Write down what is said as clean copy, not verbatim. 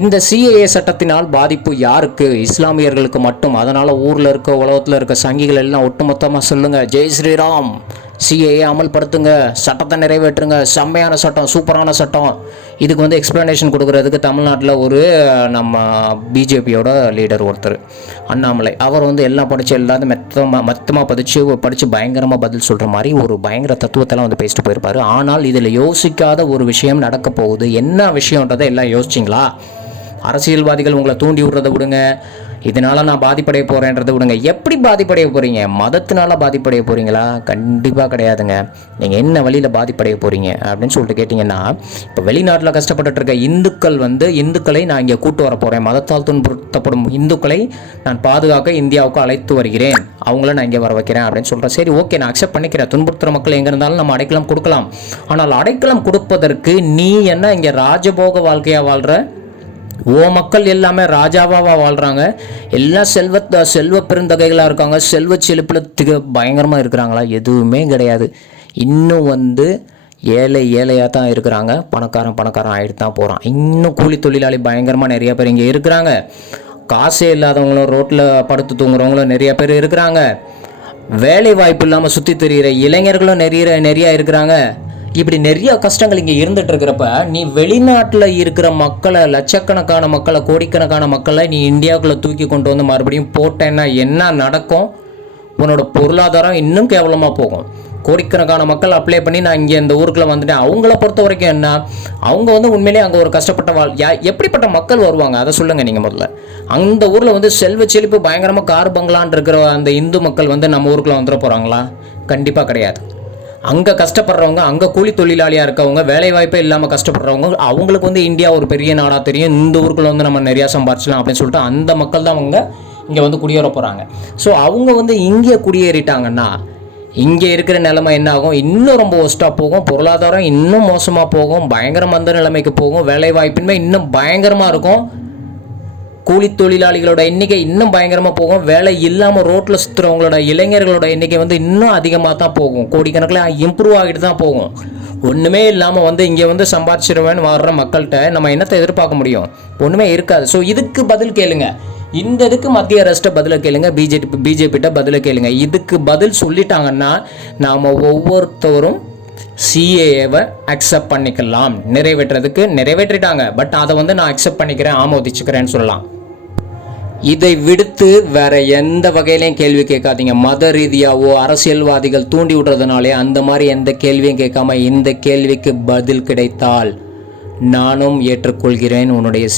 இந்த சிஏஏ சட்டத்தினால் பாதிப்பு யாருக்கு? இஸ்லாமியர்களுக்கு மட்டும். அதனால் ஊரில் இருக்க உலகத்தில் இருக்க சங்கிகள் எல்லாம் ஒட்டுமொத்தமாக சொல்லுங்கள், ஜெய் ஸ்ரீராம், சிஏஏ அமல்படுத்துங்க, சட்டத்தை நிறைவேற்றுங்க, செம்மையான சட்டம், சூப்பரான சட்டம். இதுக்கு வந்து எக்ஸ்ப்ளனேஷன் கொடுக்குறதுக்கு தமிழ்நாட்டில் ஒரு நம்ம பிஜேபியோட லீடர் ஒருத்தர் அண்ணாமலை, அவர் வந்து எல்லாம் படித்து எல்லாத்தையும் மொத்தமாக படித்து பயங்கரமாக பதில் சொல்கிற மாதிரி ஒரு பயங்கர தத்துவத்தெல்லாம் வந்து பேசிட்டு போயிருப்பார். ஆனால் இதில் யோசிக்காத ஒரு விஷயம் நடக்க போகுது. என்ன விஷயன்றதை எல்லாம் யோசிச்சிங்களா? அரசியல்வாதிகள் உங்களை தூண்டி விடுறதை விடுங்க, இதனால் நான் பாதிப்படைய போகிறேன்றதை விடுங்க. எப்படி பாதிப்படைய போகிறீங்க? மதத்தினால பாதிப்படைய போகிறீங்களா? கண்டிப்பாக கிடையாதுங்க. நீங்கள் என்ன வழியில் பாதிப்படைய போகிறீங்க அப்படின்னு சொல்லிட்டு கேட்டிங்கன்னா, இப்போ வெளிநாட்டில் கஷ்டப்பட்டு இருக்க இந்துக்களை நான் இங்கே கூட்டு வர போகிறேன், மதத்தால் துன்புறுத்தப்படும் இந்துக்களை நான் பாதுகாக்க இந்தியாவுக்கு அழைத்து வருகிறேன், அவங்கள நான் இங்கே வர வைக்கிறேன் அப்படின்னு சொல்கிறேன். சரி, ஓகே, நான் அக்செப்ட் பண்ணிக்கிறேன். துன்புறுத்துகிற மக்கள் எங்கே இருந்தாலும் நம்ம அடைக்கலம் கொடுக்கலாம். ஆனால் அடைக்கலம் கொடுப்பதற்கு நீ என்ன இங்கே ராஜபோக வாழ்க்கையாக வாழ்கிற? மக்கள் எல்லாமே ராஜாவாக வாழ்கிறாங்க, எல்லாம் செல்வ பெருந்தகைகளாக இருக்காங்க, செல்வ செழிப்பில் பயங்கரமாக இருக்கிறாங்களா? எதுவுமே கிடையாது. இன்னும் வந்து ஏழையாக தான் இருக்கிறாங்க. பணக்காரன் ஆகிட்டு தான் போகிறான். இன்னும் கூலி தொழிலாளி பயங்கரமாக நிறைய பேர் இங்கே இருக்கிறாங்க. காசே இல்லாதவங்களும் ரோட்டில் படுத்து தூங்குறவங்களும் நிறைய பேர் இருக்கிறாங்க. வேலை வாய்ப்பு இல்லாமல் சுற்றி தெரிகிற இளைஞர்களும் நிறையா இருக்கிறாங்க. இப்படி நிறைய கஷ்டங்கள் இங்கே இருந்துட்டு இருக்கிறப்ப நீ வெளிநாட்டில் இருக்கிற மக்களை, லட்சக்கணக்கான மக்களை, கோடிக்கணக்கான மக்களை நீ இந்தியாவுக்குள்ளே தூக்கி கொண்டு வந்து மறுபடியும் போட்டேன்னா என்ன நடக்கும்? உன்னோட பொருளாதாரம் இன்னும் கேவலமாக போகும். கோடிக்கணக்கான மக்கள் அப்ளை பண்ணி நான் இங்கே இந்த ஊருக்குள்ளே வந்துட்டேன். அவங்கள பொறுத்த வரைக்கும் என்ன, அவங்க வந்து உண்மையிலேயே அங்கே ஒரு கஷ்டப்பட்ட எப்படிப்பட்ட மக்கள் வருவாங்க அதை சொல்லுங்கள் நீங்கள் முதல்ல. அந்த ஊரில் வந்து செல்வ செழிப்பு பயங்கரமாக கார் பங்களான் இருக்கிற அந்த இந்து மக்கள் வந்து நம்ம ஊருக்குள்ளே வந்துட போகிறாங்களா? கண்டிப்பாக கிடையாது. அங்கே கஷ்டப்படுறவங்க, அங்கே கூலி தொழிலாளியாக இருக்கவங்க, வேலைவாய்ப்பே இல்லாமல் கஷ்டப்படுறவங்க, அவங்களுக்கு வந்து இந்தியா ஒரு பெரிய நாடாக தெரியும், இந்த ஊருக்குள்ள வந்து நம்ம நிறையா சம்பாரிச்சலாம் அப்படின்னு சொல்லிட்டு அந்த மக்கள் தான் அவங்க இங்கே வந்து குடியேற போகிறாங்க. ஸோ அவங்க வந்து இங்கே குடியேறிட்டாங்கன்னா இங்கே இருக்கிற நிலைமை என்ன ஆகும்? இன்னும் ரொம்ப ஒஸ்ட்டாக போகும். பொருளாதாரம் இன்னும் மோசமாக போகும். பயங்கர மந்த நிலைமைக்கு போகும். வேலைவாய்ப்பின்மை இன்னும் பயங்கரமாக இருக்கும். கூலி தொழிலாளிகளோட எண்ணிக்கை இன்னும் பயங்கரமாக போகும். வேலை இல்லாமல் ரோட்டில் சுற்றுறவங்களோட இளைஞர்களோட எண்ணிக்கை வந்து இன்னும் அதிகமாக தான் போகும். கோடிக்கணக்கில் இம்ப்ரூவ் ஆகிட்டு தான் போகும். ஒன்றுமே இல்லாமல் வந்து இங்கே வந்து சம்பாதிச்சிருவேன்னு வர்ற மக்கள்கிட்ட நம்ம என்னத்தை எதிர்பார்க்க முடியும்? ஒன்றுமே இருக்காது. ஸோ இதுக்கு பதில் கேளுங்க. இந்த இதுக்கு மத்திய அரசை பதிலை கேளுங்க, பிஜேபிகிட்ட பதிலை கேளுங்க. இதுக்கு பதில் சொல்லிட்டாங்கன்னா நாம் ஒவ்வொருத்தவரும் சிஏஏவை அக்செப்ட் பண்ணிக்கலாம். நிறைவேற்றிட்டாங்க, பட் அதை வந்து நான் அக்செப்ட் பண்ணிக்கிறேன், ஆமோதிச்சுக்கிறேன்னு சொல்லலாம். இதை விடுத்து வேற எந்த வகையிலையும் கேள்வி கேட்காதீங்க. மத ரீதியாவோ அரசியல்வாதிகள் தூண்டி விடுறதுனாலே அந்த மாதிரி எந்த கேள்வியும் கேட்காம இந்த கேள்விக்கு பதில் கிடைத்தால் நானும் ஏற்றுக்கொள்கிறேன் உன்னுடைய